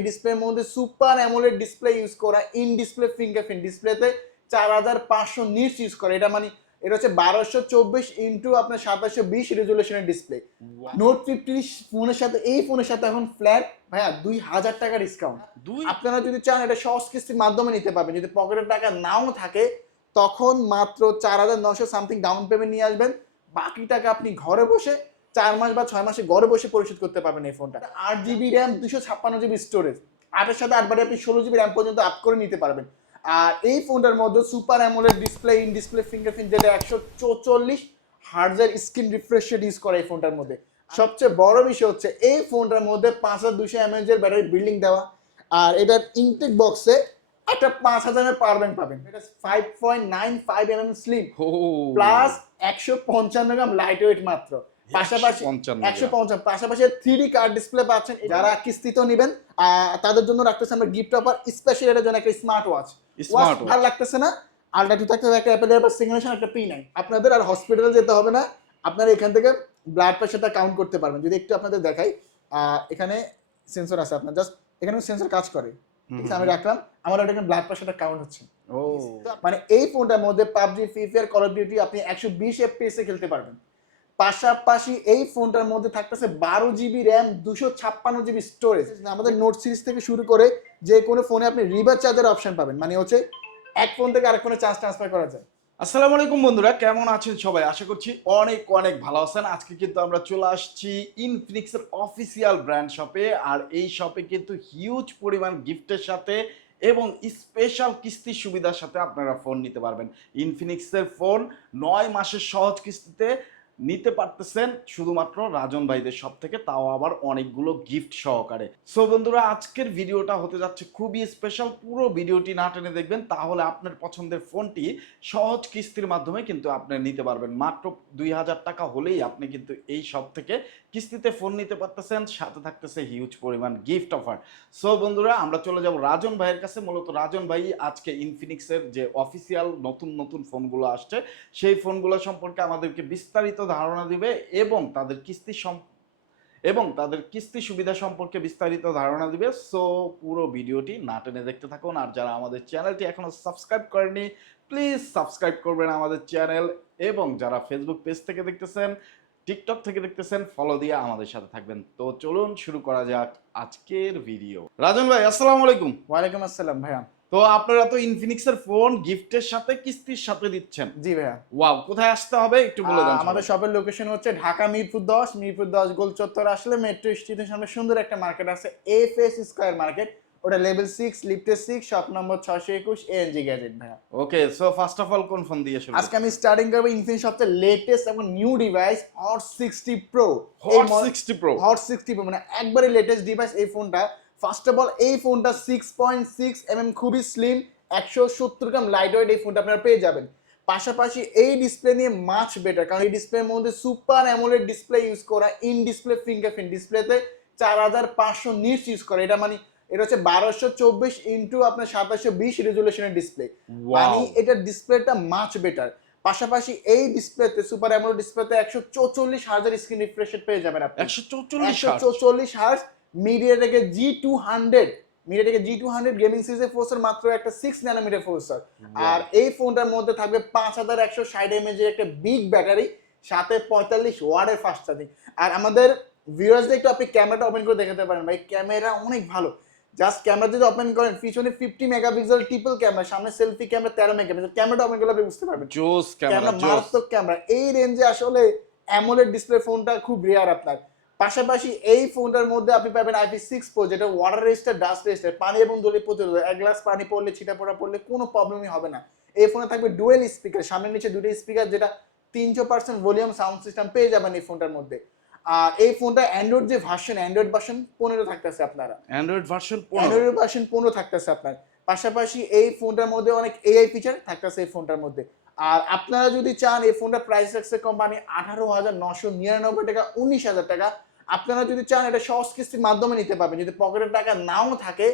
এই ডিসপ্লের মধ্যে সুপার অ্যামোলেড ডিসপ্লে ইউজ করা ইন ডিসপ্লে ফিঙ্গারপ্রিন্ট ডিসপ্লেতে চার হাজার পাঁচশো নিটস ইউজ করে। এটা মানে এটা হচ্ছে বারোশো চব্বিশ ইন্টু আপনার সাতাশশো বিশ রেজুলেশনের ডিসপ্লে নোট ফিফটি ফোনের সাথে এই ফোনের সাথে এখন ফ্ল্যাট ভাইয়া দুই হাজার টাকা ডিসকাউন্ট আপনারা যদি চান এটা সহজ কিস্তির মাধ্যমে নিতে পারবেন। যদি পকেটের টাকা নাও থাকে তখন মাত্র চার হাজার নশো সামথিং ডাউন পেমেন্ট নিয়ে আসবেন। বাকি টাকা আপনি ঘরে বসে চার মাস বা ছয় মাসে ঘরে বসে পরিশোধ করতে পারবেন এই ফোনটা আট জিবি র্যাম দুশো ছাপ্পান্ন জিবি স্টোরেজ আটের সাথে আটবারে আপনি ষোলো জিবি র্যাম পর্যন্ত আপ করে নিতে পারবেন। আর এই ফোনটার মধ্যে super AMOLED display in display fingerprint যেটা একশো চৌচল্লিশ হার্জের স্ক্রিন রিফ্রেশ ইউজ করে এই ফোনটার মধ্যে। সবচেয়ে বড় বিষয় হচ্ছে এই ফোনটার মধ্যে পাঁচ হাজার দুশো এমএএচ এর ব্যাটারি বিল্ডিং দেওয়া। আর এটার ইনটেক বক্সে একটা পাঁচ হাজারের পাওয়ার ব্যাংক পাবেন। এটা five point nine five M M slim plus একশো পঞ্চান্ন গ্রাম লাইট ওয়েট মাত্র। পাশাপাশি একশো পঞ্চান্ন। পাশাপাশি থ্রি কার্ড ডিসপ্লে পাচ্ছেন যারা কিস্তিতেও নেবেন তাদের জন্য রাখতেছে আমরা গিফট অফার স্পেশাল এটার জন্য একটা স্মার্ট ওয়াচ ভালো লাগতেছে না আলট্রা টু থাকতে হবে একটা অ্যাপেল এয়ারবাস সিগনেশন একটা পি নাই। আপনাদের আর হসপিটালে যেতে হবে না আপনারা এখান থেকে ব্লাড প্রেশারটা কাউন্ট করতে পারবেন। যদি একটু আপনাদের দেখাই এখানে সেন্সর আছে আপনার জাস্ট এখানে সেন্সর কাজ করে। ঠিক আছে আমি রাখলাম আমার ওটা এখানে ব্লাড প্রেশারটা কাউন্ট হচ্ছে। ও। মানে এই ফোনটার মধ্যে PUBG free fire call of duty আপনি একশো বিশ এফপিএস এ খেলতে পারবেন। পাশাপাশি এই ফোনটার মধ্যে থাকতেছে বারো জিবি র্যাম দুশো ছাপ্পান্ন জিবি স্টোরেজ আমাদের নোট সিরিজ থেকে শুরু করে যে কোনো ফোনে আপনি রিভার চার্জের অপশন পাবেন। মানে হচ্ছে এক ফোন থেকে আরেক ফোনে চার্জ ট্রান্সফার করা যায়। আসসালামু আলাইকুম বন্ধুরা, কেমন আছেন সবাই? আশা করছি অনেক অনেক ভালো আছেন। আজকে কিন্তু আমরা চলে আসছি ইনফিনিক্সের অফিসিয়াল ব্র্যান্ড শপে আর এই শপে কিন্তু হিউজ পরিমাণ গিফটের সাথে এবং স্পেশাল কিস্তির সুবিধার সাথে আপনারা ফোন নিতে পারবেন। ইনফিনিক্সের ফোন নয় মাসের সহজ কিস্তিতে নিতে পারতেছেন শুধুমাত্র রাজন ভাইদের সব থেকে, তাও আবার অনেকগুলো গিফট সহকারে। সো বন্ধুরা, আজকের ভিডিওটা হতে যাচ্ছে খুবই স্পেশাল পুরো ভিডিওটি না টেনে দেখবেন, তাহলে আপনার পছন্দের ফোনটি সহজ কিস্তির মাধ্যমে কিন্তু আপনি নিতে পারবেন। মাত্র দুই হাজার টাকা হলেই আপনি কিন্তু এই সব থেকে কিস্তিতে ফোন নিতে পারতেছেন, সাথে থাকতেছে হিউজ পরিমাণ গিফট অফার সো বন্ধুরা, আমরা চলে যাব রাজন ভাইয়ের কাছে। মূলত রাজন ভাই আজকে ইনফিনিক্সের যে অফিসিয়াল নতুন নতুন ফোনগুলো আসছে, সেই ফোনগুলো সম্পর্কে আমাদেরকে বিস্তারিত ধারণা দিবে এবং তাদের কিস্তি সম, এবং তাদের কিস্তি সুবিধা সম্পর্কে বিস্তারিত ধারণা দিবে। সো পুরো ভিডিওটি না টেনে দেখতে থাকুন। আর যারা আমাদের চ্যানেলটি এখনও সাবস্ক্রাইব করেনি প্লিজ সাবস্ক্রাইব করবেন আমাদের চ্যানেল। এবং যারা ফেসবুক পেজ থেকে দেখতেছেন টিকটক থেকে দেখতেছেন ফলো দিয়ে আমাদের সাথে থাকবেন। তো চলুন শুরু করা যাক আজকের ভিডিও রাজন ভাই, আসসালামু আলাইকুম। ওয়ালাইকুম আসসালাম ভাইয়া। তো আপনারা তো ইনফিনিক্সের ফোন গিফটের সাথে কিস্তির সাথে দিচ্ছেন। জি ভাইয়া। ওয়াও কোথায় আসতে হবে একটু বলে দেন আমাদের শপের লোকেশন হচ্ছে ঢাকা মিরপুর দশ মিরপুর দশ গোল চত্বর আসলে মেট্রো স্টেশনের সামনে সুন্দর একটা মার্কেট আছে এফ এস স্কোয়ার মার্কেট ওটা লেভেল সিক্স লিফটের সিক্স শপ নম্বর ছশো একুশ এএনজি গ্যাজেট ভাইয়া। Okay so first of all কোন ফোন দিয়ে শুরু আজকে আমি স্টার্টিং করব ইনফিনিক্স সবচেয়ে লেটেস্ট এবং new device hot sixty pro hot sixty pro hot sixty pro মানে একবারে লেটেস্ট ডিভাইস এই ফোনটা ফার্স্ট অফ অল এই ফোনটা six point six M M খুবই স্লিম একশো সত্তর গ্রাম লাইট ওয়েট এই ফোনটা আপনারা পেয়ে যাবেন। পাশাপাশি এই ডিসপ্লে নিয়ে মাছ বেটার কারণ এই ডিসপ্লের মধ্যে সুপার অ্যামোলেড ডিসপ্লে ইউজ করা ইন ডিসপ্লে ফিঙ্গারপ্রিন্ট ডিসপ্লেতে চার হাজার পাঁচশো নিটস ইউজ করে। এটা মানে এটা হচ্ছে বারোশো চব্বিশ ইন্টু আপনার সাতাশশো বিশ রেজুলেশনের ডিসপ্লে মানে এটার ডিসপ্লেটা মাছ বেটার পাশাপাশি এই ডিসপ্লেতে সুপার অ্যামোলেড ডিসপ্লেতে একশো চৌচল্লিশ হাজার স্ক্রিন রিফ্রেশ পেয়ে যাবেন আপনি। একশো চৌচল্লিশ হার্স মিডিয়াটেকে জি টু হান্ড্রেড মিডিয়াটেকে জি টু হান্ড্রেড গেমিং সিরিজের ফোর্সের মাত্র একটা সিক্স ন্যানোমিটার ফোর্সার আর এই ফোনটার মধ্যে থাকবে পাঁচ হাজার একশো ষাট এমএজ এর একটা বিগ ব্যাটারি সাথে পঁয়তাল্লিশ ওয়ার্ডের ফাস্ট চার্জিং আর আমাদের ভিউয়ার্সদের একটু আপনি ক্যামেরাটা ওপেন করে দেখাতে পারেন ভাই ক্যামেরা অনেক ভালো। জাস্ট ক্যামেরা যদি ওপেন করেন পিছনে ফিফটি মেগাপিক্সেল ট্রিপল ক্যামেরা সামনে সেলফি ক্যামেরা তেরো মেগাপিক্সেল ক্যামেরাটা ওপেন করলে আপনি বুঝতে পারবেন। জোস ক্যামেরা মারাত্মক ক্যামেরা এই রেঞ্জে আসলে অ্যামোলেড ডিসপ্লে ফোনটা খুব রেয়ার আপনার। পাশাপাশি এই ফোনটার মধ্যে আপনি পাবেন আইপি সিক্স প্রো যেটা ওয়াটার রেজিস্টার ডাস্ট রেজিস্টার পানি এবং দলি প্রতিরোধ। এক গ্লাস পানি পড়লে ছিটা পড়া পড়লে কোনো প্রবলেমই হবে না। এই ফোনে থাকবে ডুয়েল স্পিকার সামনে নিচে দুটো স্পিকার যেটা তিনশো পার্সেন্ট ভলিউম সাউন্ড সিস্টেম পেয়ে যাবেন এই ফোনটার মধ্যে। আর এই ফোনটা অ্যান্ড্রয়েড যে ভার্সন অ্যান্ড্রয়েড ভার্সন পনেরো থাকতেছে আপনারা। অ্যান্ড্রয়েড ভার্সন অ্যান্ড্রয়েড ভার্সন পনেরো থাকতেছে আপনার। পাশাপাশি এই ফোনটার মধ্যে অনেক এআই ফিচার থাকতেছে এই ফোনটার মধ্যে। আর আপনারা যদি চান এই ফোনটা প্রাইস রাখছে কোম্পানি আঠারো হাজার নশো নিরানব্বই টাকা উনিশ হাজার টাকা। আপনারা যদি চান এটা সহজ কিস্তির মাধ্যমে নিতে পারবেন, যদি পকেটের টাকা নাও থাকে,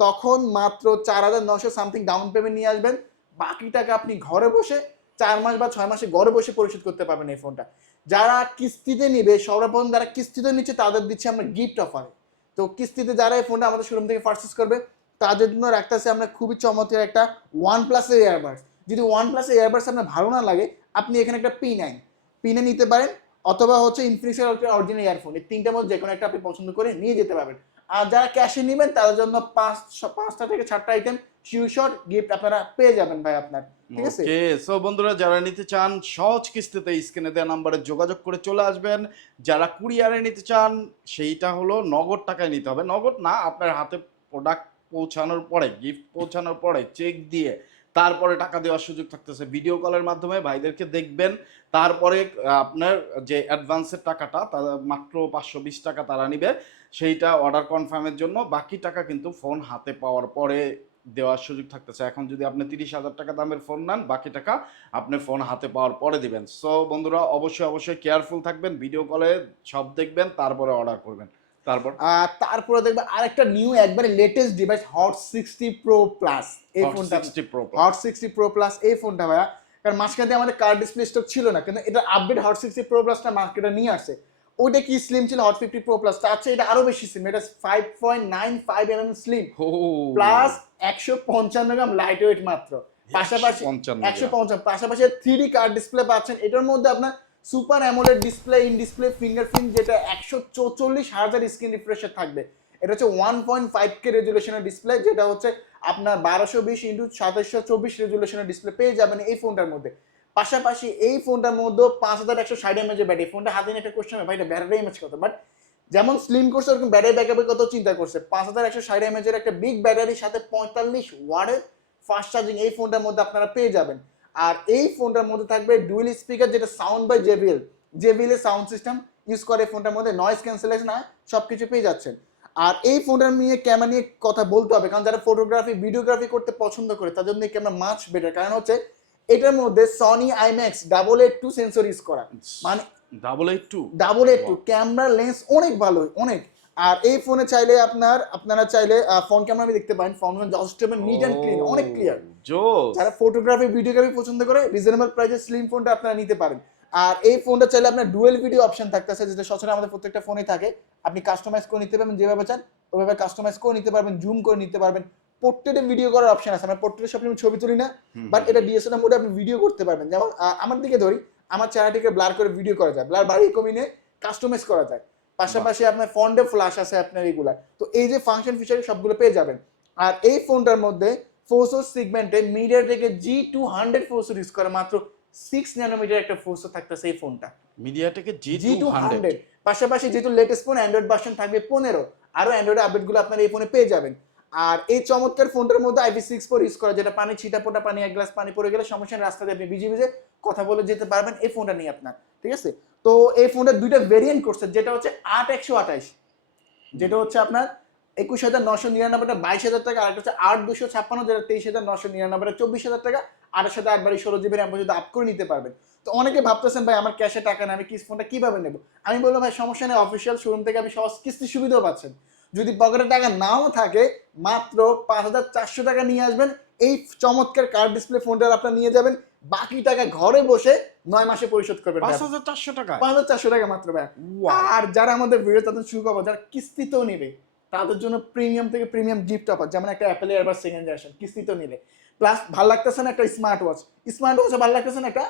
তখন মাত্র চার হাজার নশো সামথিং ডাউন পেমেন্ট নিয়ে আসবেন। বাকি টাকা আপনি ঘরে বসে, চার মাস বা ছয় মাসে ঘরে বসে পরিশোধ করতে পারবেন এই ফোনটা যারা কিস্তিতে নিবে, সর্বপ্রথম যারা কিস্তিতে নিচ্ছে, তাদের দিচ্ছে আমরা গিফট অফারে তো কিস্তিতে যারা এই ফোনটা আমাদের শোরুম থেকে পারচেস করবে, তাদের জন্য রাখতেছে আমরা খুবই চমৎকার একটা ওয়ান প্লাসের এয়ারবাডস যদি ওয়ান প্লাসের এয়ারবাডস আপনার ভালো না লাগে, আপনি এখানে একটা পি নাইন পিনে নিতে পারেন অথবা হচ্ছে ইনফিনিক্সের অরিজিনাল ইয়ারফোন এই তিনটার মধ্যে যে কোনো একটা আপনি পছন্দ করে নিয়ে যেতে পারবেন। আর যারা ক্যাশে নেবেন, তাদের জন্য পাঁচ, পাঁচটা থেকে চারটা আইটেম শিউ শট গিফট আপনারা পেয়ে যাবেন ভাই আপনার ওকে সো বন্ধুরা, যারা নিতে চান, সহজ কিস্তিতে স্ক্রিনে দেওয়া নাম্বারে যোগাযোগ করে চলে আসবেন। যারা কুরিয়ারে নিতে চান, সেইটা হলো নগদ টাকায় নিতে হবে। নগদ না, আপনার হাতে প্রোডাক্ট পৌঁছানোর পরে গিফট পৌঁছানোর পরে চেক দিয়ে তারপরে টাকা দেওয়ার সুযোগ থাকতেছে ভিডিও কলের মাধ্যমে। ভাইদেরকে দেখবেন তারপরে আপনার যে অ্যাডভান্সের টাকাটা মাত্র পাঁচশো বিশ টাকা তারা নিবে। সেইটা অর্ডার কনফার্মের জন্য। বাকি টাকা কিন্তু ফোন হাতে পাওয়ার পরে দেওয়ার সুযোগ থাকতেছে। এখন যদি আপনি তিরিশ হাজার টাকা দামের ফোন নেন বাকি টাকা আপনি ফোন হাতে পাওয়ার পরে দিবেন। সো বন্ধুরা অবশ্যই অবশ্যই কেয়ারফুল থাকবেন ভিডিও কলে সব দেখবেন তারপরে অর্ডার করবেন। তারপর? আর তারপরে দেখবে আরেকটা নিউ একবারে latest device Hot sixty pro plus এই ফোনটা হট সিক্সটি প্রো প্লাস এই ফোনটা ভাইয়া কারণ মাঝখানে দিয়ে আমাদের কার ডিসপ্লে স্টক ছিল না কিন্তু এটা আপডেট হট সিক্সটি প্রো প্লাসটা মার্কেটে নিয়ে আসছে ওইটা কি স্লিম ছিল হট ফিফটি প্রো প্লাস চেয়ে এটা আরও বেশি স্লিম এটা five point nine five M slim plus একশো পঞ্চান্ন গ্রাম লাইট ওয়েট মাত্র। পাশাপাশি একশো পঞ্চান্ন পাশাপাশি থ্রি কার ডিসপ্লে পাচ্ছেন এটার মধ্যে আপনার super AMOLED display in display fingerprint যেটা একশো চৌচল্লিশ হাজার স্ক্রিন রিফ্রেশার থাকবে। এটা হচ্ছে ওয়ান পয়েন্ট ফাইভ কে রেজুলেশনের ডিসপ্লে যেটা হচ্ছে আপনার বারোশো বিশ ইন্টু সাতাশশো চব্বিশ রেজুলেশনের ডিসপ্লে পেয়ে যাবেন এই ফোনটার মধ্যে। পাশাপাশি এই ফোনটার মধ্যে পাঁচ হাজার একশো ষাট এমএজের ব্যাটারি ফোনটা হাতে নিয়ে একটা কোশ্চেন ভাই, এটা ব্যাটারি এমএজ কত? বাট যেমন স্লিম করছে, ওরকম ব্যাটারি ব্যাকআপের কত চিন্তা করছে। পাঁচ হাজার একশো ষাট এমএজের একটা বিগ ব্যাটারির সাথে পঁয়তাল্লিশ ওয়ার্ডের ফাস্ট চার্জিং এই ফোনটার মধ্যে আপনারা পেয়ে যাবেন। আর এই ফোনটার মধ্যে থাকবে ডুয়েল স্পিকার যেটা সাউন্ড বাই জেবিএল জেবিএল এর সাউন্ড সিস্টেম ইউজ করে ফোনটার মধ্যে। নয়েজ ক্যান্সেলেশন হয় সব কিছু পেয়ে যাচ্ছেন। আর এই ফোনটার নিয়ে ক্যামেরা নিয়ে কথা বলতে হবে কারণ যারা ফটোগ্রাফি ভিডিওগ্রাফি করতে পছন্দ করে তাদের জন্য ক্যামেরা মাছ বেটার কারণ হচ্ছে এটার মধ্যে Sony IMX double eight two sensor use করা। মানে double eight two double eight two camera lens অনেক ভালো অনেক। আর এই ফোনে চাইলে আপনার আপনারা চাইলে ফোন ক্যামেরা আমি দেখতে পারেন ফোন যথেষ্ট নিট অ্যান্ড ক্লিন অনেক ক্লিয়ার যারা ফটোগ্রাফি ভিডিওগ্রাফি পছন্দ করে রিজনেবল প্রাইসে স্লিম ফোনটা আপনারা নিতে পারেন। আর এই ফোনটা চাইলে আপনার ডুয়েল ভিডিও অপশন থাকতেছে যেটা সচরাচর আমাদের প্রত্যেকটা ফোনে থাকে। আপনি কাস্টমাইজ করে নিতে পারবেন যেভাবে চান ওইভাবে কাস্টমাইজ করে নিতে পারবেন জুম করে নিতে পারবেন। পোর্ট্রেটে ভিডিও করার অপশন আছে। আমরা পোর্ট্রেটের সবসময় ছবি তুলি না বাট এটা ডিএসএলআর মোডে আপনি ভিডিও করতে পারবেন। যেমন আমার দিকে ধরি আমার চেহারাটিকে ব্লার করে ভিডিও করা যায়। ব্লার বাড়িয়ে কমিয়ে কাস্টমাইজ করা যায়। পাশাপাশি আপনার ফন্ডে ফ্ল্যাশ আছে আপনার এগুলা। তো এই যে ফাংশন ফিচার সবগুলো পেয়ে যাবেন। আর এই ফোনটার মধ্যে ফোরসোর সিগমেন্টে মিডিয়া থেকে G two hundred processor use করে মাত্র সিক্স ন্যানোমিটার একটা ফোরসোর থাকতেছে এই ফোনটা মিডিয়াটেকে জি জি টু হান্ড্রেড পাশাপাশি যেহেতু লেটেস্ট ফোন অ্যান্ড্রয়েড ভার্সন থাকবে পনেরো। আরও অ্যান্ড্রয়েড আপডেটগুলো আপনার এই ফোনে পেয়ে যাবেন। আর এই চমৎকার ফোনটার মধ্যে আইপি সিক্স ফোর ইউজ করা যেটা পানি ছিটা পোটা পানি এক গ্লাস পানি পড়ে গেলে সমস্যা রাস্তাতে আপনি ভিজে ভিজে কথা বলে যেতে পারবেন এই ফোনটা নিয়ে আপনার ঠিক আছে? তো এই ফোনটার দুইটা ভেরিয়েন্ট করছে যেটা হচ্ছে আট একশো আঠাইশ যেটা হচ্ছে আপনার একুশ হাজার নশো নিরানব্বইটা বাইশ হাজার টাকা আর একটা হচ্ছে আট দুশো ছাপ্পান্ন যেটা তেইশ হাজার নশো নিরানব্বইটা চব্বিশ হাজার টাকা আঠাশ হাজার আট বাড়ি ষোলো জিবি র্যাম পর্যন্ত আপ করে নিতে পারবেন। তো অনেকে ভাবতেছেন ভাই আমার ক্যাশে টাকা নেই আমি কিস ফোনটা কীভাবে নেব? আমি বললাম ভাই সমস্যা নেই অফিসিয়াল শোরুম থেকে আপনি সহজ কিস্তি সুবিধাও পাচ্ছেন। যদি পকেটে টাকা নাও থাকে মাত্র পাঁচ হাজার চারশো টাকা নিয়ে আসবেন। এই চমৎকার কার ডিসপ্লে ফোনটা আপনার নিয়ে যাবেন। বাকি টাকা ঘরে বসে নয় মাসে পরিশোধ করবেন পাঁচ হাজার চারশো টাকা? পাঁচ হাজার চারশো টাকা মাত্র ভাই। আর যারা আমাদের ভিডিও তাদের শুরু করব যারা কিস্তিতেও নেবে তাদের জন্য প্রিমিয়াম থেকে প্রিমিয়াম গিফট অফার যেমন একটা অ্যাপেল এয়ারবাস সেকেন্ড জেনারেশন কিস্তিতেও নিলে। প্লাস ভালো লাগতেছে না একটা স্মার্ট ওয়াচ স্মার্ট ওয়াচে ভালো লাগতেছে না একটা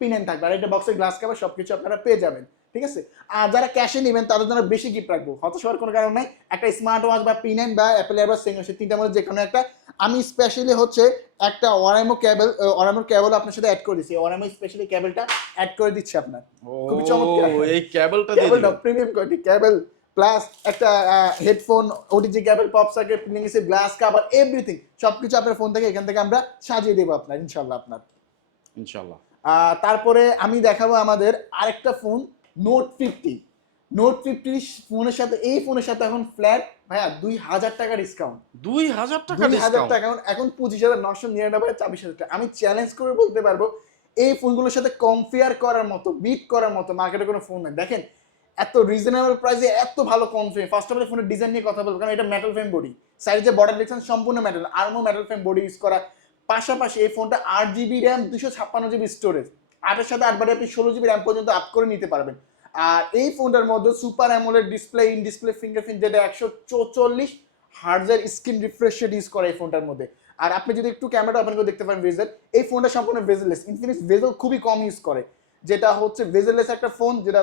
পিনেন থাকবে আর একটা বক্সের গ্লাস কাভার সবকিছু আপনারা পেয়ে যাবেন ঠিক আছে? আর যারা ক্যাশে নেবেন তাদের জন্য বেশি গিফট রাখব। হতাশ হওয়ার কোনো কারণ নাই। একটা স্মার্ট ওয়াচ বা পিনেন বা অ্যাপেল এয়ারবাস সেকেন্ড সেই তিনটার মধ্যে যে কোনো একটা। আমি স্পেশালি হচ্ছে একটা ওরাইমো কেবল ওরাইমো কেবল আপনার সাথে অ্যাড করে দিচ্ছি ওরাইমো স্পেশালি কেবলটা অ্যাড করে দিচ্ছি আপনার। খুবই চমৎকার। এই কেবলটা দিয়ে কেবলটা প্রিমিয়াম কোয়ালিটি কেবল প্লাস একটা headphone OTG cable pop circuit feelings glass cover everything সবকিছু আপনার ফোন থেকে এখান থেকে আমরা সাজিয়ে দেবো আপনার ইনশাল্লাহ আপনার। ইনশাল্লাহ। তারপরে আমি দেখাবো আমাদের আরেকটা phone note fifty note fifty ফোনের সাথে এই ফোনের সাথে এখন ফ্ল্যাট ভাইয়া দুই হাজার টাকা ডিসকাউন্ট দুই হাজার টাকা দুই হাজার টাকা এখন- এখন পঁচিশ হাজার নশো নিরানব্বই ছাব্বিশ হাজার টাকা। আমি চ্যালেঞ্জ করে বলতে পারব এই ফোনগুলোর সাথে কম্পেয়ার করার মতো বিট করার মতো মার্কেটে কোনো ফোন নেই। দেখেন এত রিজনেবল প্রাইসে এত ভালো কম ফ্রেম ফার্স্ট অফ অল ফোনের ডিজাইন নিয়ে কথা বলব, কারণ এটা মেটাল ফ্রেম বডি সাইডে যে বর্ডার দেখছেন সম্পূর্ণ metal armour metal frame body use করা। পাশাপাশি এই ফোনটা আট জিবি র্যাম দুশো ছাপ্পান্ন জিবি স্টোরেজ আটের সাথে আটবারে আপনি ষোলো জিবি র্যাম পর্যন্ত আপ করে নিতে পারবেন। আর এই ফোনটার মধ্যে super AMOLED display in display fingerprint যেটা একশো চৌচল্লিশ হার্জের স্ক্রিন রিফ্রেশ ইউজ করে এই ফোনটার মধ্যে। আর আপনি যদি একটু ক্যামেরা ওপেন করে দেখতে পারেন ভেজেল এই ফোনটা সম্পূর্ণ ভেজেললেস ইনফিনিক্স ভেজেল খুবই কম ইউজ করে, যেটা হচ্ছে ভেজেললেস একটা ফোন যেটা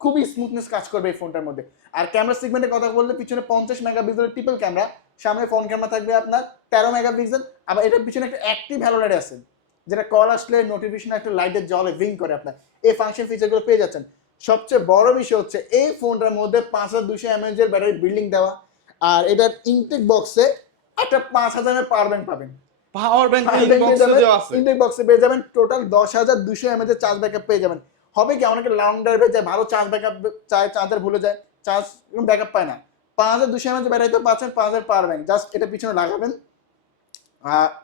খুবই স্মুথনেস কাজ করবে এই ফোনটার মধ্যে। আর ক্যামেরা সেগমেন্টের কথা বললে পিছনে পঞ্চাশ মেগাপিক্সেলের ট্রিপল ক্যামেরা সামনে ফোন ক্যামেরা থাকবে আপনার তেরো মেগাপিক্সেল আবার এটার পিছনে একটা অ্যাক্টিভ হ্যালোলাইট আছে যেটা কল আসলে নোটিফিকেশন একটা লাইটের জলে উইং করে আপনার। এই ফাংশন ফিচারগুলো পেয়ে যাচ্ছেন। সবচেয়ে বড় বিষয় হচ্ছে এই ফোনটার মধ্যে পাঁচ হাজার দুশো এমএএচ এর ব্যাটারি বিল্ডিং দেওয়া আর এটার ইনটেক বক্সে একটা পাঁচ হাজারের পাওয়ার ব্যাংক পাবেন। পাওয়ার ব্যাংক বক্সে দেওয়া আছে। ইনটেক বক্সে পেয়ে যাবেন টোটাল দশ হাজার দুশো এমএএচ এর চার্জ ব্যাকআপ পেয়ে যাবেন। হবে কি? অনেকে লং ড্রাইভে যায় ভালো চার্জ ব্যাকআপ চায় চার্জার ভুলে যায় চার্জ ব্যাকআপ পায় না। পাঁচ হাজার দুশো এমএএচ ব্যাটারি তো পাচ্ছেন পাঁচ হাজার পাওয়ার ব্যাংক জাস্ট এটা পিছনে লাগাবেন।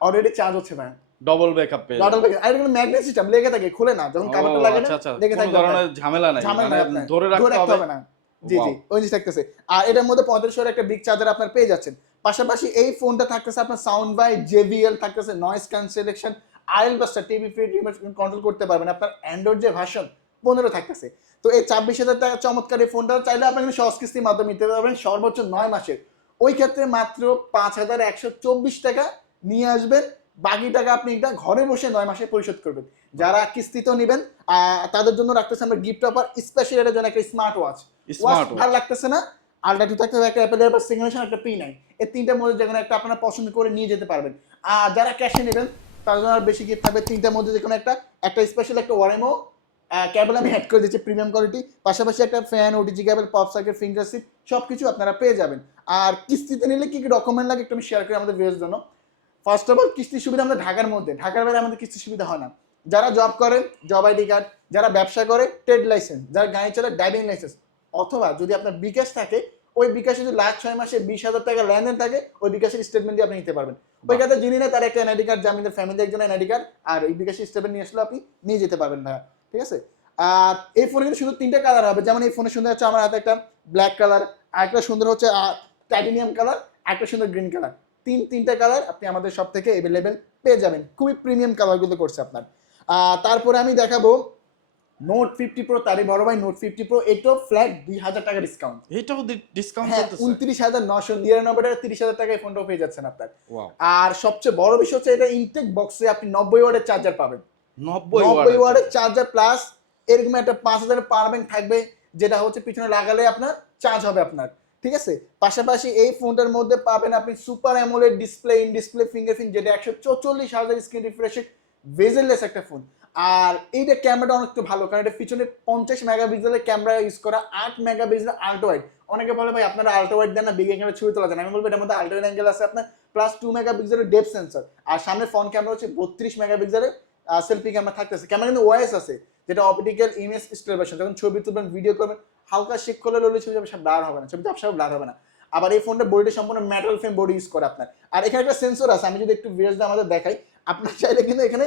অলরেডি চার্জ হচ্ছে ভাই। ডবল ব্যাকআপ পেয়ে ব্যাকআপ আর এটা ম্যাগনেট সিস্টেম লেগে থাকে খুলে না। যখন কাভারটা লাগে না আচ্ছা আচ্ছা। লেগে কোনো আপনার। ধরনের ঝামেলা নাই। মানে ধরে রাখতে হবে। না। জি জি ওই জিনিস থাকতেছে আর এটার মধ্যে পঁয়ত্রিশ একটা বিগ চার্জার আপনার পেয়ে যাচ্ছেন। পাশাপাশি এই ফোনটা থাকতেছে আপনার সাউন্ড বাই জেবিএল থাকতেছে noise cancellation IR blaster TV remote control করতে পারবেন। আপনার অ্যান্ড্রয়েড যে ভার্সন পনেরো থাকতেছে। তো এই ছাব্বিশ হাজার টাকা চমৎকার এই ফোনটা চাইলে আপনি সহজ কিস্তির মাধ্যমে নিতে পারবেন সর্বোচ্চ নয় মাসের। ওই ক্ষেত্রে মাত্র পাঁচ হাজার একশো চব্বিশ টাকা নিয়ে আসবেন। বাকি টাকা আপনি এটা ঘরে বসে নয় মাসে পরিশোধ করবেন। যারা কিস্তিতেও নেবেন তাদের জন্য রাখতেছে আমরা গিফট অফার স্পেশাল এর জন্য একটা স্মার্ট ওয়াচ স্মার্ট ভালো লাগতেছে না আলট্রা টু থাকতে হবে একটা অ্যাপেল এয়ারবাস সিগনেশন একটা পি নাই এই তিনটার মধ্যে যে কোনো একটা আপনারা পছন্দ করে নিয়ে যেতে পারবেন। আর যারা ক্যাশে নেবেন তার জন্য আর বেশি গিফট থাকবে। তিনটার মধ্যে যে কোনো একটা একটা স্পেশাল একটা ওয়ারেমো ক্যাবেল আমি অ্যাড করে দিচ্ছি প্রিমিয়াম কোয়ালিটি পাশাপাশি একটা fan OTG cable pop circle finger seat সব কিছু আপনারা পেয়ে যাবেন। আর কিস্তিতে নিলে কি কি ডকুমেন্ট লাগে একটু আমি শেয়ার করি আমাদের ভিউয়ের জন্য। ফার্স্ট অফ অল কিস্তির সুবিধা আমাদের ঢাকার মধ্যে। ঢাকার বাইরে আমাদের কিস্তির সুবিধা হয় না। যারা জব করেন জব আইডি কার্ড যারা ব্যবসা করে ট্রেড লাইসেন্স যারা গাড়ি চালায় ড্রাইভিং লাইসেন্স অথবা যদি আপনার বিকাশ থাকে ওই বিকাশে যদি লাস্ট ছয় মাসে বিশ হাজার টাকা লেনদেন থাকে ওই বিকাশের স্টেটমেন্ট দিয়ে আপনি নিতে পারবেন। ওই কাছে যিনি নেয় তার একটা এনআইডি কার্ড জামিনের ফ্যামিলি একজন এনআইডি কার্ড আর এই বিকাশের স্টেটমেন্ট নিয়ে আসলে আপনি নিয়ে যেতে পারবেন ভাইয়া। ঠিক আছে? আর এই ফোনে কিন্তু শুধু তিনটা কালার হবে। যেমন এই ফোনের সুন্দর হচ্ছে আমার হাতে একটা ব্ল্যাক কালার আর একটা সুন্দর হচ্ছে টাইটেনিয়াম কালার একটা সুন্দর গ্রিন কালার তিন তিনটা কালার আপনি আমাদের সব থেকে অ্যাভেলেবেল পেয়ে যাবেন। খুবই প্রিমিয়াম কালারগুলো করছে আপনার। তারপরে আমি দেখাবো নোট ফিফটি প্রো তারই বড় ভাই নোট ফিফটি প্রো এটাও ফ্ল্যাট দুই হাজার টাকা ডিসকাউন্ট এটাও ডিসকাউন্ট হ্যাঁ উনত্রিশ হাজার নশো নিরানব্বই টাকা তিরিশ হাজার টাকায় ফোনটাও পেয়ে যাচ্ছেন আপনার। আর সবচেয়ে বড় বিষয় হচ্ছে এটা ইনটেক বক্সে আপনি নব্বই ওয়ার্ডের চার্জার পাবেন। 90 নব্বই ওয়ার্ডের চার্জার প্লাস এরকম একটা পাঁচ হাজারের পাওয়ার ব্যাংক থাকবে যেটা হচ্ছে পিছনে লাগালে আপনার চার্জ হবে আপনার। ঠিক আছে? পাশাপাশি এই ফোনটার মধ্যে পাবেন আপনি super AMOLED display in display fingerprint যেটা একশো চৌচল্লিশ হাজার স্ক্রিন রিফ্রেশ ভেজেললেস একটা ফোন আর এইটা ক্যামেরাটা অনেক ভালো কারণ এটা পিছনে পঞ্চাশ মেগাপিক্সেলের ক্যামেরা ইউজ করা আট মেগাপিক্সেলের আল্ট্রা ওয়াইড অনেকে বলে ভাই আপনারা আল্ট্রা ওয়াইড দেন না বিগ অ্যাঙ্গেলের ছবি তোলা যায় না। আমি বলব এটার মধ্যে ওয়াইড অ্যাঙ্গেল আছে আপনার প্লাস টু মেগাপিক্সেলের ডেপ সেন্সর আর সামনে ফ্রন্ট ক্যামেরা হচ্ছে বত্রিশ মেগাপিক্সেলের সেলফি ক্যামেরা থাকতেছে। ক্যামেরা কিন্তু ওয়াইস আছে, যেটা অপটিক্যাল ইমেজ স্টেবিলাইজেশন যখন ছবি তুলবেন ভিডিও করবেন, হালকা শেক করলে ললে ছবি সব ব্লার হবে না। ছবিতে আপনার ব্লার হবে না। আবার এই ফোনটা বডিটা সম্পূর্ণ মেটাল ফ্রেম বডি ইউজ করে আপনার। আর এখানে একটা সেন্সর আছে, আমি যদি একটু ভিডিওস আমাদের দেখাই, আপনার চাইলে কিন্তু এখানে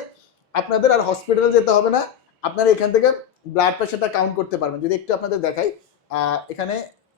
আপনাদের আর হসপিটালে যেতে হবে না। আপনারা এখান থেকে ব্লাড প্রেশারটা কাউন্ট করতে পারবেন। যদি একটু আপনাদের দেখাই এখানে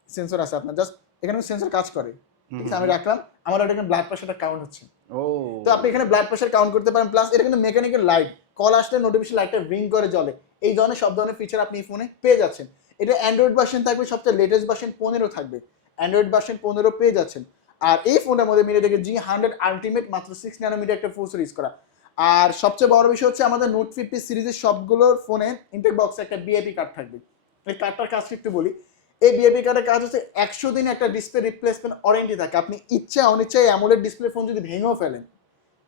সেন্সর আছে আপনার। জাস্ট এখানে সেন্সর কাজ করে। ঠিক আছে আমি রাখলাম। আমার ওটা ব্লাড প্রেশারটা কাউন্ট হচ্ছে। ও। তো আপনি এখানে ব্লাড প্রেশার কাউন্ট করতে পারেন প্লাস এর কিন্তু মেকানিক্যাল লাইট কল আসলে নোটিফিকেশন লাইটটা রিং করে জ্বলে। এই ধরনের সব ধরনের ফিচার আপনি এই ফোনে পেয়ে যাচ্ছেন। এটা অ্যান্ড্রয়েড ভার্সন থাকবে সবচেয়ে লেটেস্ট ভার্সন পনেরো থাকবে। অ্যান্ড্রয়েড ভার্সন পনেরো পেয়ে যাচ্ছেন। আর এই ফোনটার মধ্যে মিলে থেকে জি হান্ড্রেড আলটিমেট মাত্র সিক্স ন্যানোমিটার একটা ফোর ইউজ করা। আর সবচেয়ে বড় বিষয় হচ্ছে আমাদের নোট ফিফটি সিরিজের সবগুলোর ফোনে ইন্টেক বক্সে একটা বিআইপি কার্ড থাকবে। এই কার্ডটার কাজটা একটু বলি। এই বিআইপি কার্ডের কাজ হচ্ছে একশো দিন একটা ডিসপ্লে রিপ্লেসমেন্ট ওয়ারেন্টি থাকে। আপনি ইচ্ছা অনিচ্ছায় অ্যামোলেড ডিসপ্লে ফোন যদি ভেঙেও ফেলেন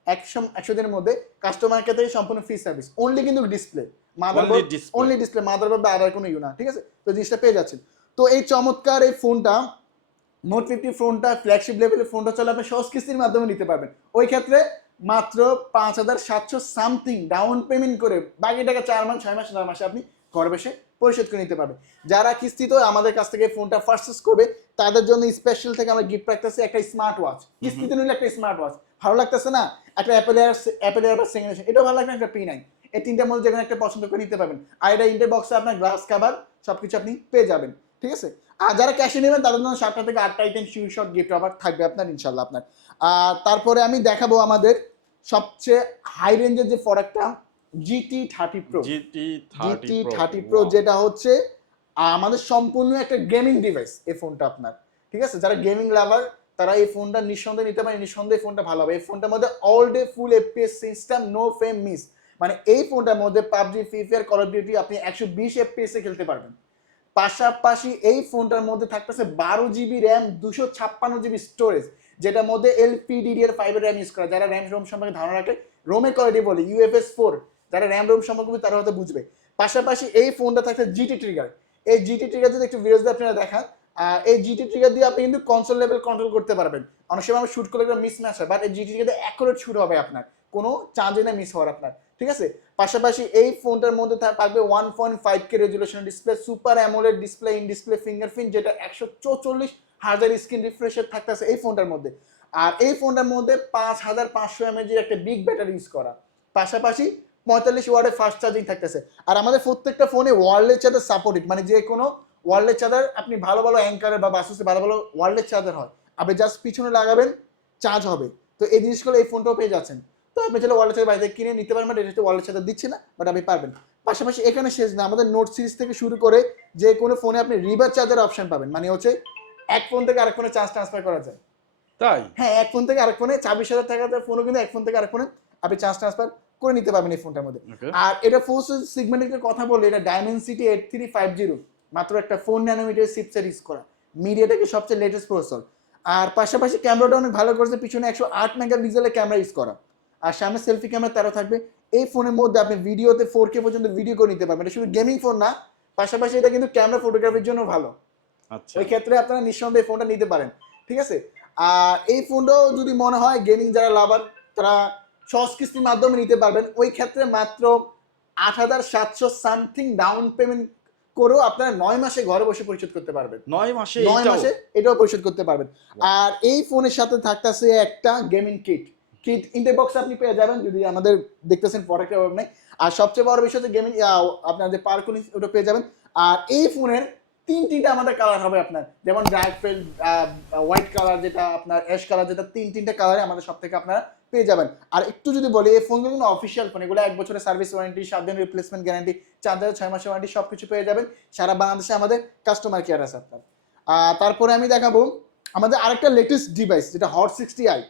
একশো একশো দিনের মধ্যে কাস্টমার ক্ষেত্রে সম্পূর্ণ ফ্রি সার্ভিস অনলি কিন্তু display motherboard only display motherboard বা আর কোনো ইউ না ঠিক আছে? তো জিনিসটা পেয়ে যাচ্ছেন। তো এই চমৎকার এই ফোনটা নোট ফিফটি ফোনটা ফ্ল্যাগশিপ লেভেলের ফোনটা চলে আপনি সহজ কিস্তির মাধ্যমে নিতে পারবেন। ওই ক্ষেত্রে মাত্র পাঁচ হাজার সাতশো সামথিং ডাউন পেমেন্ট করে বাকি টাকা চার মাস ছয় মাস নয় মাসে আপনি ঘরে বসে পরিশোধ করে নিতে পারবে। যারা কিস্তিতে আমাদের কাছ থেকে ফোনটা পারচেস করবে তাদের জন্য স্পেশাল থেকে আমরা গিফট রাখতেছি একটা স্মার্ট ওয়াচ কিস্তিতে নিলে একটা স্মার্ট ওয়াচ ভালো লাগতেছে না? একটা অ্যাপেল এয়ার অ্যাপেল এয়ার বা সিগনেশন এটাও ভালো লাগবে একটা পি নাইন এই তিনটার মধ্যে যেকোনো একটা পছন্দ করে নিতে পারবেন। আর এটা ইন্টার বক্সে আপনার গ্লাস কাভার সবকিছু আপনি পেয়ে যাবেন। ঠিক আছে? আর যারা ক্যাশে নেবেন তাদের জন্য সাতটা থেকে আটটা আইটেম শিউ শট গিফট আবার থাকবে আপনার ইনশাল্লাহ আপনার। আর তারপরে আমি দেখাবো আমাদের সবচেয়ে হাই রেঞ্জের যে প্রোডাক্টটা GT thirty pro GT GT 30 thirty pro যেটা হচ্ছে আমাদের সম্পূর্ণ একটা গেমিং ডিভাইস এই ফোনটা আপনার। ঠিক আছে? যারা গেমিং লাভার তারা এই ফোনটা নিঃসন্দেহে নিতে পারে নিঃসন্দেহে ফোনটা ভালো হবে। এই ফোনটার মধ্যে all day full FPS system no miss মানে এই ফোনটার মধ্যে PUBG free fire call of duty আপনি একশো বিশ এফপিএস এ খেলতে পারবেন। পাশাপাশি এই ফোনটার মধ্যে থাকতেছে বারো জিবি র্যাম দুশো ছাপ্পান্ন জিবি স্টোরেজ যেটার মধ্যে এলপিডিডিআর ফাইভের র্যাম ইউজ করা। যারা র্যাম রোম সম্পর্কে ধারণা রাখে রোমে কোয়ালিটি বলে ইউএফএস ফোর যারা র্যাম রোম সম্পর্কে তারা হয়তো বুঝবে। পাশাপাশি এই ফোনটা থাকছে জিটি ট্রিগার এই জিটি ট্রিগার যদি একটু ভিডিওস আপনারা দেখান এই জিটি ট্রিগার দিয়ে আপনি কিন্তু কনসোল লেভেল কন্ট্রোল করতে পারবেন। অনেক সময় আমরা শুট করলে মিস ম্যাচ হয় বাট এই জিটি ট্রিগার অ্যাকুরেট শুট হবে আপনার। কোনো চার্জে না মিস হওয়ার আপনার। ঠিক আছে? পাশাপাশি এই ফোনটার মধ্যে থাকবে one point five K resolution display super AMOLED display in display fingerprint যেটা একশো চৌচল্লিশ হাজার স্ক্রিন রিফ্রেশের থাকতেছে এই ফোনটার মধ্যে। আর এই ফোনটার মধ্যে পাঁচ হাজার পাঁচশো এমএজির একটা বিগ ব্যাটারি ইউজ করা। পাশাপাশি পঁয়তাল্লিশ ওয়ার্ডের ফাস্ট চার্জিং থাকতেছে। আর আমাদের প্রত্যেকটা ফোনে ওয়ার্ল্ডের চার্জার সাপোর্টেড মানে যে কোনো ওয়ার্ল্ডের চার্জার আপনি ভালো ভালো অ্যাঙ্কারের বা বাসুসে ভালো ভালো ওয়ার্ল্ডের চার্জার হয়। আপনি জাস্ট পিছনে লাগাবেন চার্জ হবে। তো এই জিনিসগুলো এই ফোনটাও পেয়ে যাচ্ছেন। তো আপনি চাইলে ওয়ার্ল্ডের চার্জার বাইরে কিনে নিতে পারবেন এটা ওয়ার্ল্ডের চার্জার দিচ্ছে না বাট আপনি পারবেন। পাশাপাশি এখানে শেষ না আমাদের নোট সিরিজ থেকে শুরু করে যে কোনো ফোনে আপনি রিভার চার্জার অপশন পাবেন। মানে হচ্ছে এক ফোন থেকে আরেক ফোনে চার্জ ট্রান্সফার করা যায়। তাই? হ্যাঁ এক ফোন থেকে আরেক ফোনে ছাব্বিশ হাজার টাকা ফোনও কিন্তু এক ফোন থেকে আরেক ফোনে আপনি চার্জ ট্রান্সফার করে নিতে পারবেন এই ফোনটার মধ্যে। আর এটা ফোর সিগমেন্টের কথা বলে এটা Dimensity eight three five zero মাত্র একটা ফোর ন্যানোমিটার চিপসেট ইউজ করা। মিডিয়াটাকে সবচেয়ে লেটেস্ট প্রসেসর আর পাশাপাশি ক্যামেরাটা অনেক ভালো করেছে পিছনে একশো আট মেগা পিক্সেলের ক্যামেরা ইউজ করা। আর সামনে সেলফি ক্যামেরা তেরো থাকবে। এই ফোনের মধ্যে আপনি ভিডিওতে ফোর কে পর্যন্ত ভিডিও করে নিতে পারবেন। এটা শুধু গেমিং ফোন না পাশাপাশি এটা কিন্তু ক্যামেরা ফটোগ্রাফির জন্য ভালো। আচ্ছা। ওই ক্ষেত্রে আপনারা নিঃসন্দেহে এই ফোনটা নিতে পারেন। ঠিক আছে? আর এই ফোনটাও যদি মনে হয় গেমিং যারা লাভার তারা সহজ কিস্তির মাধ্যমে নিতে পারবেন। ওই ক্ষেত্রে মাত্র আট হাজার সাতশো সামথিং ডাউন পেমেন্ট করেও আপনারা নয় মাসে ঘরে বসে পরিশোধ করতে পারবেন। নয় মাসে নয় মাসে এটাও পরিশোধ করতে পারবেন। আর এই ফোনের সাথে থাকতেছে একটা gaming kit. Kit inter box আপনি পেয়ে যাবেন যদি আমাদের দেখতেছেন প্রোডাক্টের অভাব নেই। আর সবচেয়ে বড় বিষয় হচ্ছে গেমিং আপনার যে পার্কুল ওটা পেয়ে যাবেন। আর এই ফোনের তিন তিনটা আমাদের কালার হবে আপনার। যেমন ব্ল্যাক ফেল হোয়াইট কালার যেটা, আপনার অ্যাশ কালার যেটা, তিন তিনটা কালারে আমাদের সব থেকে আপনারা পেয়ে যাবেন। আর একটু যদি বলি, এই ফোনগুলো কিন্তু অফিসিয়াল ফোন এগুলো এক বছরের সার্ভিস ওয়ারেন্টি সাত দিনের রিপ্লেসমেন্ট গ্যারান্টি চার হাজার ছয় মাসের ওয়ারেন্টি সব কিছু পেয়ে যাবেন। সারা বাংলাদেশে আমাদের কাস্টমার কেয়ার আছে আপনার। তারপরে আমি দেখাবো আমাদের আরেকটা লেটেস্ট ডিভাইস যেটা হট সিক্সটি আই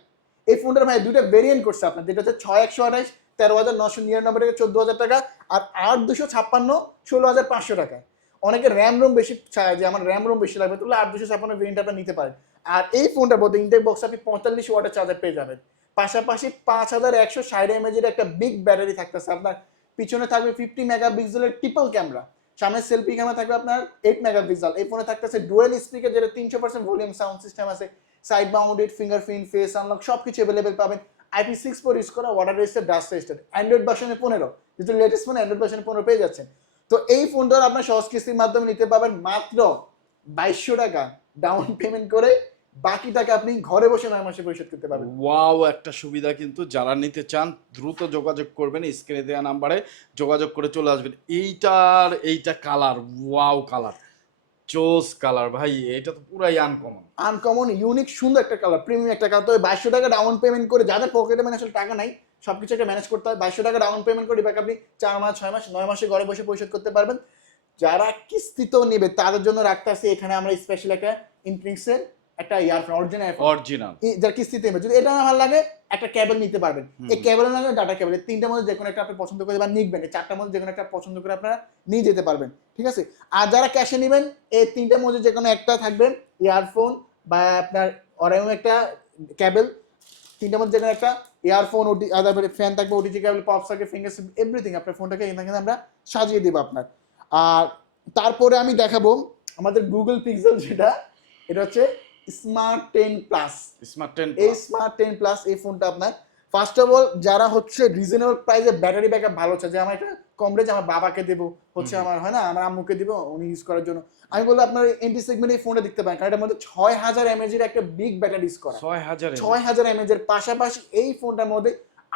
এই ফোনটার ভাই দুইটা ভেরিয়েন্ট করছে আপনার, যেটা হচ্ছে ছয় একশো আঠাইশ তেরো হাজার নশো নিরানব্বই টাকা, চোদ্দ হাজার টাকা, আর আট দুশো ছাপ্পান্ন, ষোলো হাজার পাঁচশো টাকা। অনেকে র্যাম রোম বেশি চায় যে আমার র্যাম রোম বেশি লাগবে, তাহলে আট দুশো ছাপ্পান্ন ভেরিয়েন্ট আপনার নিতে পারেন। আর এই ফোনটার মধ্যে ইন্টেক বক্স আপনি পঁয়তাল্লিশ ওয়াটের চার্জার পেয়ে যাবেন। পাশাপাশি পাঁচ হাজার একশো ষাট এমএজের একটা বিগ ব্যাটারি থাকতেছে। আপনার পিছনে থাকবে ফিফটি মেগা পিক্সেলের ট্রিপল ক্যামেরা সামনে সেলফি ক্যামেরা থাকবে আপনার এইট মেগা পিক্সেল এই ফোনে থাকতেছে ডুয়েল স্পিকার যেটা তিনশো পার্সেন্ট ভলিউম সাউন্ড সিস্টেম আছে। Side mounted fingerprint face unlock সব কিছু অ্যাভেলেবেল পাবেন। আইপি সিক্স ফোর ইউজ করা water resistant dust resistant Android ভার্সনে পনেরো। যেহেতু লেটেস্ট ফোন অ্যান্ড্রয়েড ভার্সনে পনেরো পেয়ে যাচ্ছেন। তো এই ফোনটা আপনার সহজ কিস্তির মাধ্যমে নিতে পারবেন মাত্র বাইশশো টাকা। ডাউন পেমেন্ট করে বাকি টাকা আপনি ঘরে বসে নয় মাসে পরিশোধ করতে পারবেন। ওয়াও একটা সুবিধা কিন্তু যারা নিতে চান দ্রুত যোগাযোগ করবেন স্ক্রিনে দেওয়া নাম্বারে যোগাযোগ করে চলে আসবেন। এইটার এইটা colour wow colour choose colour ভাই এটা তো পুরাই আনকমন আনকমন ইউনিক সুন্দর একটা কালার প্রিমিয়াম একটা কালার তবে বাইশশো টাকা ডাউন পেমেন্ট করে যাদের পকেটে মানে আসলে টাকা নাই সব কিছু একটা ম্যানেজ করতে হয়। বাইশশো টাকা ডাউন পেমেন্ট করে বাকি আপনি চার মাস ছয় মাস নয় মাসে ঘরে বসে পরিশোধ করতে পারবেন। যারা কিস্তিতেও নেবে তাদের জন্য রাখতে আসি এখানে আমরা স্পেশাল একটা ইনফিনিক্সের একটা ইয়ারফোন অরিজিনাল অরিজিনাল যারা কিস্তিতে নেবে যদি এটা না ভালো লাগে একটা কেবল নিতে পারবেন। এই কেবল না ডাটা কেবল তিনটার মধ্যে যে কোনো একটা আপনি পছন্দ করে বা নিবেন এই চারটার মধ্যে যে কোনো একটা পছন্দ করে আপনারা নিয়ে যেতে পারবেন। ঠিক আছে? আর যারা ক্যাশে নেবেন এই তিনটার মধ্যে যে কোনো একটা থাকবে ইয়ারফোন বা আপনার অরেও একটা কেবল তিনটার মধ্যে যে কোনো একটা ইয়ারফোন ওটি তারপরে ফ্যান থাকবে OTG cable pop circuit finger everything আপনার ফোনটাকে এখান থেকে আমরা সাজিয়ে দেবো আপনার। আর তারপরে আমি দেখাবো আমাদের গুগল পিক্সেল যেটা এটা হচ্ছে Smart ten plus Smart ten এই স্মার্ট টেন প্লাস এই ফোনটা আপনার ফার্স্ট অফ অল যারা হচ্ছে রিজনেবল প্রাইসে ব্যাটারি ব্যাকআপ ভালো চায় যে আমার এটা কম রেঞ্জ আমার বাবাকে দেবো হচ্ছে আমার হয় না? আমার আম্মুকে দিব উনি ইউজ করার জন্য। আমি বলব আপনার এন্টি সেগমেন্ট এই ফোনটা দেখতে পারেন কারণ এটার মধ্যে ছয় হাজার এমএজ এর একটা বিগ ব্যাটারি ইউজ করা। ছয় হাজার ছয় হাজার এমএজ এর পাশাপাশি এই ফোনটার মধ্যে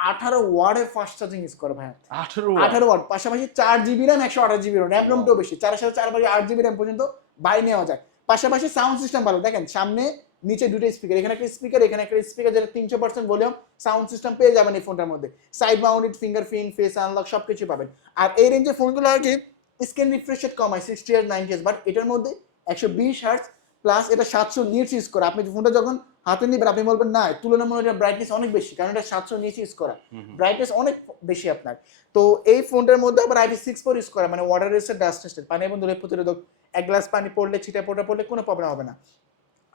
আঠারো ওয়ার্ডের ফাস্ট চার্জিং ইউজ করে ভাই আঠারো আঠারো ওয়াট পাশাপাশি চার জিবি র্যাম একশো আঠাশ জিবি র্যাম রোমটাও বেশি চারের সাথে চার আট জিবি র্যাম পর্যন্ত বাই নেওয়া যায়। পাশাপাশি সাউন্ড সিস্টেম ভালো দেখেন সামনে নিচে দুটো স্পিকার এখানে একটা স্পিকার এখানে একটা স্পিকার যেটা তিনশো পার্সেন্ট ভলিউম সাউন্ড সিস্টেম পেয়ে যাবেন এই ফোনটার মধ্যে। Side mounted fingerprint face unlock সব কিছু পাবেন। আর এই রেঞ্জের ফোনগুলো আর কি স্ক্রিন রিফ্রেশ রেট কম হয় সিক্সটি আর নাইনটি বাট এটার মধ্যে একশো বিশ হার্টস প্লাস এটা সাতশো নিটস ইউজ করা। আপনি ফোনটা যখন হাতে নিবেন আপনি বলবেন না তুলনামূলক এটা ব্রাইটনেস অনেক বেশি কারণ এটা সাতশো নিটস ইউজ করা। ব্রাইটনেস অনেক বেশি আপনার। তো এই ফোনটার মধ্যে আবার আইপি সিক্স ফোর ইউজ করা মানে ওয়াটার রেসের ডাস্ট টেস্টেড পানি এবং ধরে প্রতিরোধক এক গ্লাস পানি পড়লে ছিটা পোটা পড়লে কোনো প্রবলেম হবে না।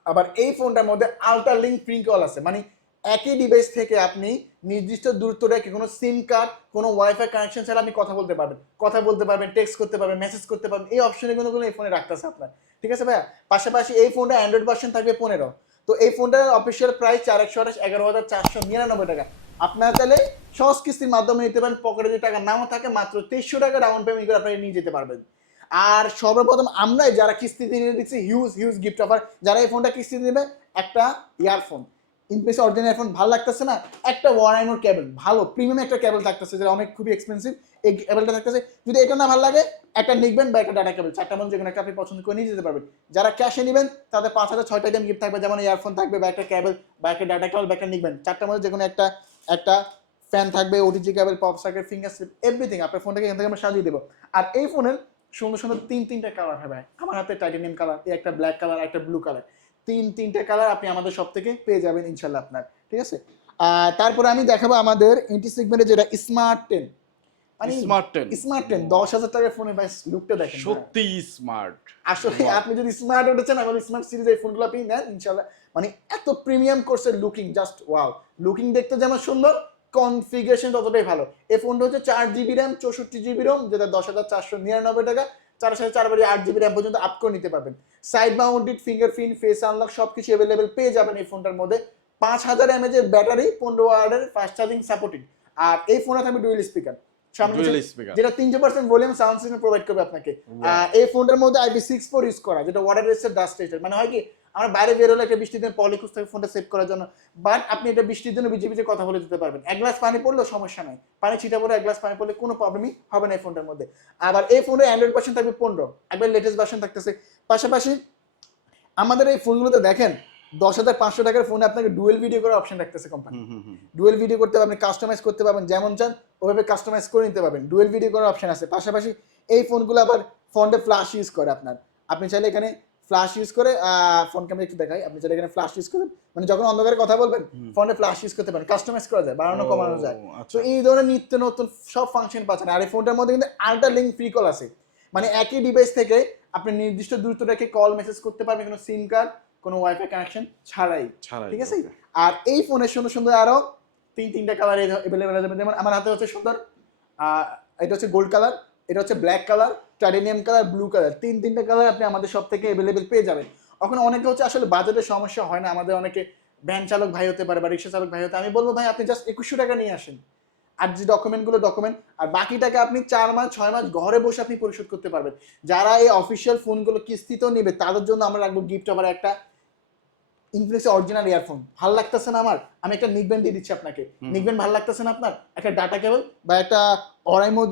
আবার এই ফোনটার মধ্যে আলট্রা লিঙ্ক কল আছে। মানে একই ডিভাইস থেকে আপনি নির্দিষ্ট দূরত্ব রেখে কোনো সিম কার্ড কোনো ওয়াইফাই কানেকশন ছাড়া আপনি কথা বলতে পারবেন। কথা বলতে পারবেন টেক্সট করতে পারবেন মেসেজ করতে পারবেন। এই অপশনে কোনো কোনো এই ফোনে রাখতেছে আপনার। ঠিক আছে ভাইয়া? পাশাপাশি এই ফোনটা অ্যান্ড্রয়েড ভার্সন থাকবে পনেরো। তো এই ফোনটার অফিসিয়াল প্রাইস চার একশো আঠাশ, এগারো হাজার চারশো নিরানব্বই টাকা। আপনারা তাহলে সহজ কিস্তির মাধ্যমে নিতে পারেন। পকেটে যদি টাকা নাও থাকে, মাত্র তেইশশো টাকা ডাউন পেমেন্ট করে আপনারা নিয়ে যেতে পারবেন। আর সর্বপ্রথম আমরাই যারা কিস্তিতে নিয়ে দিচ্ছি হিউজ হিউজ গিফট অফার যারা এই ফোনটা কিস্তিতে নেবে একটা ইয়ারফোন ইনপিস অরিজিনাল ইয়ারফোন ভালো লাগতেছে না, একটা ওয়ারাইনোর কেবল ভালো প্রিমিয়াম একটা কেবল থাকতেছে, যেটা অনেক খুবই এক্সপেন্সিভ এই কেবলটা থাকতেছে, যদি এটা না ভালো লাগে, একটা নিকবেন বা একটা ডাটা কেবল চারটা মানুষ যেখানে একটা আপনি পছন্দ করে নিয়ে যেতে পারবেন। যারা ক্যাশে নেবেন, তাদের পাঁচ হাজার ছয়টা আইটেম গিফট থাকবে, যেমন ইয়ারফোন থাকবে বা একটা কেবল বা একটা ডাটা কেবল বা একটা নিকবেন চারটার মধ্যে যে কোনো একটা একটা ফ্যান থাকবে OTG cable pop circuit finger slip everything আপনার ফোনটাকে এখান থেকে আমরা সাজিয়ে দেবো। আর এই ফোনের সুন্দর সুন্দর তিন তিনটা কালার হবে আমার হাতে টাইটানিয়াম কালার একটা ব্ল্যাক কালার একটা ব্লু কালার তিন তিনটে কালার আপনি আমাদের সব থেকে পেয়ে যাবেন ইনশাল্লাহ আপনার ঠিক আছে? আর তারপরে আমি দেখাবো আমাদের ইন্টি সেগমেন্টে যেটা স্মার্ট টেন মানে স্মার্ট টেন স্মার্ট টেন দশ হাজার টাকার ফোনে ভাই লুকটা দেখেন। সত্যি স্মার্ট আসলে আপনি যদি স্মার্ট উঠেছেন এখন স্মার্ট সিরিজ এই ফোনগুলো আপনি নেন ইনশাল্লাহ। মানে এত প্রিমিয়াম কোর্সের লুকিং জাস্ট ওয়াও লুকিং দেখতে যেমন সুন্দর কনফিগারেশন ততটাই ভালো। এই ফোনটা হচ্ছে চার জিবি র্যাম চৌষট্টি জিবি রোম যেটা দশ হাজার চারশো নিরানব্বই টাকা চার সাথে চার বাড়ি আট জিবি র্যাম পর্যন্ত আপ করে নিতে পারবেন। Side mounted fingerprint face unlock সব কিছু অ্যাভেলেবেল পেয়ে যাবেন এই ফোনটার মধ্যে। পাঁচ হাজার এমএজ এর ব্যাটারি পনেরো ওয়ার্ডের ফাস্ট চার্জিং সাপোর্টিং আর এই ফোনে থাকবে ডুয়েল স্পিকার যেটা তিনশো percent volume sound system provide করবে আপনাকে। এই ফোনটার মধ্যে আইপি সিক্স ফোর ইউজ করা যেটা ওয়াটার রেসের ডাস্ট রেসের মানে হয় কি আমরা বাইরে বের হলে একটা বৃষ্টির দিন পলিকুস থেকে ফোনটা সেভ করার জন্য। বাট আপনি এটা বৃষ্টির জন্য ভিজে কথা বলে দিতে পারবেন। এক গ্লাস পানি পড়লেও সমস্যা নাই। পানি ছিটা পড়ে এক গ্লাস পানি পড়লে কোনো প্রবলেমই হবে না এই ফোনটার মধ্যে। আবার এই ফোনে অ্যান্ড্রয়েড ভার্সন থাকবে পনেরো। একবার লেটেস্ট ভার্সন থাকতেছে। পাশাপাশি আমাদের এই ফোনগুলোতে দেখেন দশ হাজার পাঁচশো টাকার ফোনে আপনাকে ডুয়েল ভিডিও করার অপশন রাখতেছে কোম্পানি ডুয়েল ভিডিও করতে পারবেন কাস্টমাইজ করতে পারবেন যেমন চান ওভাবে কাস্টমাইজ করে নিতে পারবেন। ডুয়েল ভিডিও করার অপশন আছে। পাশাপাশি এই ফোনগুলো আবার ফোনটা ফ্ল্যাশ ইউজ করে আপনার। আপনি চাইলে এখানে ফ্ল্যাশ ইউজ করে ফোন ক্যামেরা একটু দেখাই। আপনি চাইলে এখানে ফ্ল্যাশ ইউজ করেন মানে যখন অন্ধকারে কথা বলবেন ফোনে ফ্ল্যাশ ইউজ করতে পারেন কাস্টমাইজ করা যায় বাড়ানো কমানো যায়। আচ্ছা। তো এই ধরনের নিত্য নতুন সব ফাংশন পাচ্ছেন। আর এই ফোনটার মধ্যে কিন্তু আলট্রা লিঙ্ক ফ্রি কল আছে। মানে একই ডিভাইস থেকে আপনি নির্দিষ্ট দূরত্ব রেখে কল মেসেজ করতে পারবেন কোনো সিম কার্ড কোনো ওয়াইফাই কানেকশন ছাড়াই। ঠিক আছে? আর এই ফোনের সুন্দর সুন্দর আরও তিন তিনটা কালার এভেলেবেল আছে। যেমন আমার হাতে হচ্ছে সুন্দর এটা হচ্ছে গোল্ড কালার এটা হচ্ছে black colour titanium colour blue colour তিন তিনটা কালার আপনি আমাদের সব থেকে অ্যাভেলেবেল পেয়ে যাবেন। এখন অনেকে হচ্ছে আসলে বাজেটের সমস্যা হয় না, আমাদের অনেকে ভ্যান চালক ভাই হতে পারে বা রিক্সা চালক ভাই হতে আমি বলব ভাই, আপনি জাস্ট একুশশো টাকা নিয়ে আসেন। আর যে ডকুমেন্টগুলো ডকুমেন্ট আর বাকি টাকা আপনি চার মাস, ছয় মাস ঘরে বসে আপনি পরিশোধ করতে পারবেন। যারা এই অফিসিয়াল ফোনগুলো কিস্তিতেও নেবে, তাদের জন্য আমরা রাখব গিফট আবার একটা ইনফিনিক্সের অরিজিনাল ইয়ারফোন ভালো লাগতেছে না আমার? আমি একটা নিকবেন দিয়ে দিচ্ছি আপনাকে। নিকবেন ভালো লাগতেছে না আপনার? একটা ডাটা কেবল বা একটা অরাইমো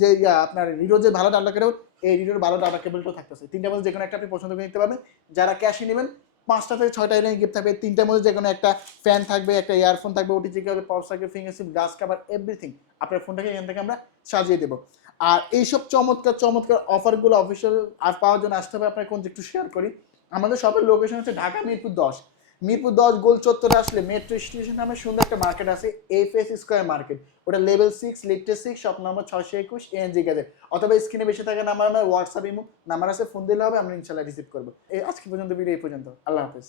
যে আপনার রিডো যে ভালো ডাটা কেবল এই রিডোর ভালো ডাটা কেবলটাও থাকতেছে। তিনটার মধ্যে যে কোনো একটা আপনি পছন্দ করে নিতে পারবেন। যারা ক্যাশে নেবেন পাঁচটা থেকে ছয়টা এলেন গিফট থাকবে। তিনটার মধ্যে যে কোনো একটা ফ্যান থাকবে একটা ইয়ারফোন থাকবে ওটিজি কেবল পাওয়ার সার্কেল ফিঙ্গারশিপ গ্লাস কাভার এভরিথিং আপনার ফোনটাকে এখান থেকে আমরা সাজিয়ে দেবো। আর এইসব চমৎকার চমৎকার অফারগুলো অফিসিয়াল আর পাওয়ার জন্য আসতে হবে আপনার কোন একটু শেয়ার করি। আমাদের শপের লোকেশন হচ্ছে ঢাকা মিরপুর দশ। মিরপুর দশ, গোল চত্বরে আসলে মেট্রো স্টেশন নামে সুন্দর একটা মার্কেট আছে এফ এস স্কোয়ার মার্কেট ওটা লেভেল সিক্স লিফটে সিক্স শপ নম্বর ছশো একুশ এনজি গেজের অথবা স্ক্রিনে বেশি থাকে নাম্বার আমার হোয়াটসঅ্যাপ ইমো নাম্বার আছে ফোন দিলে হবে, আমরা ইনশাল্লাহ রিসিভ করব। এই আজকে পর্যন্ত ভিডিও এই পর্যন্ত। আল্লাহ হাফেজ।